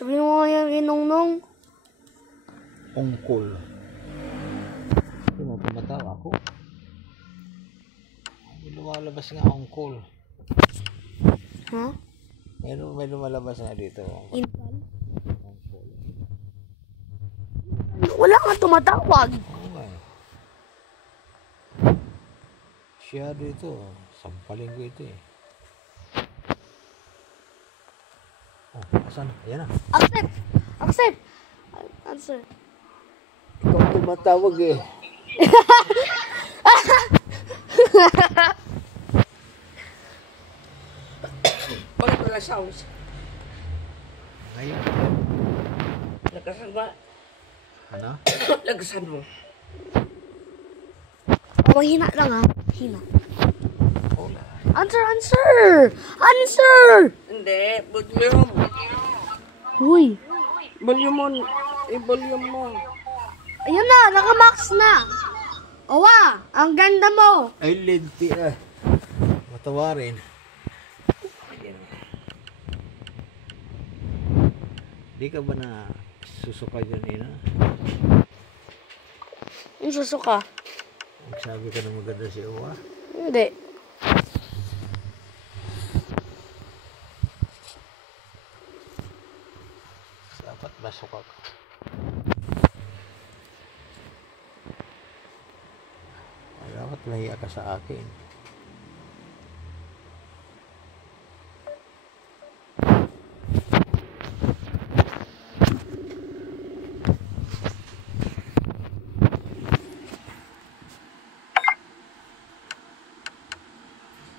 Sabihin mo nga yan kay Nongnong. Ungkol. Hindi mo tumatawa ako. May lumalabas nga ungkol. Ha? May lumalabas nga dito. Intal? Ungkol. Wala nga tumatawag. Oo nga eh. Siya dito. Sampaling ko ito eh. Oh, asan? Ayan na. Accept! Accept! Answer. Ikaw tumatawag eh. Bakit wala sounds? Ngayon. Lagasan ba? Ano? Lagasan mo. Mahina lang ha. Hina. Wala. Answer! Answer! Answer! Hindi, volume. Uy. Volume mo. I-volume mo. Ayun na, naka-max na. Owa, ang ganda mo. Ay, lenti ah. Matawarin. Di ka ba na susuka dyan, Ina? Yung susuka. Sabi ka na maganda si Owa. Hindi. Dapat masuka ka. Dapat mahiya ka sa akin.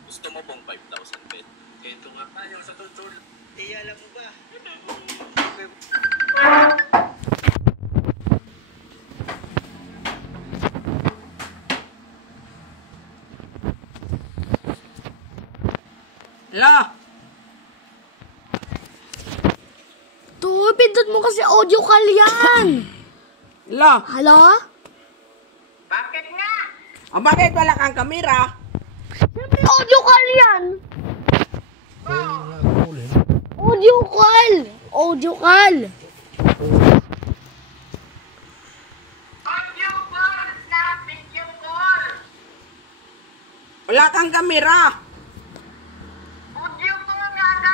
Gusto mo pong 5,000 bet? Ito nga tayo sa tutul. Alam mo ba? Hello? Pindot mo kasi audio call yan. Hello? Hello? Bakit nga? Bakit wala kang kamera? Siyempre audio call yan. Wala ako ulit. Audio call. Audio call. Wala kang kamera.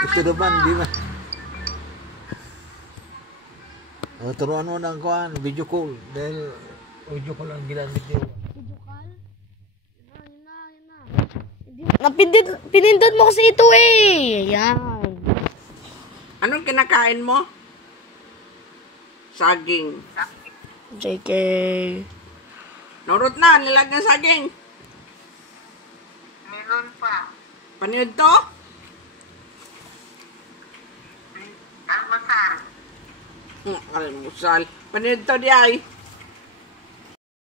Ito naman, di ba? O, turuan mo ng kuhan, video call. Dahil video call ang ginamit niyo. Audio call? Pinindot mo kasi ito eh. Yan. Anong kinakain mo? Saging. JK. Nurot na, nilag ng saging. Meron pa. Panood to? Almasal. Almusal. Panood to di ay.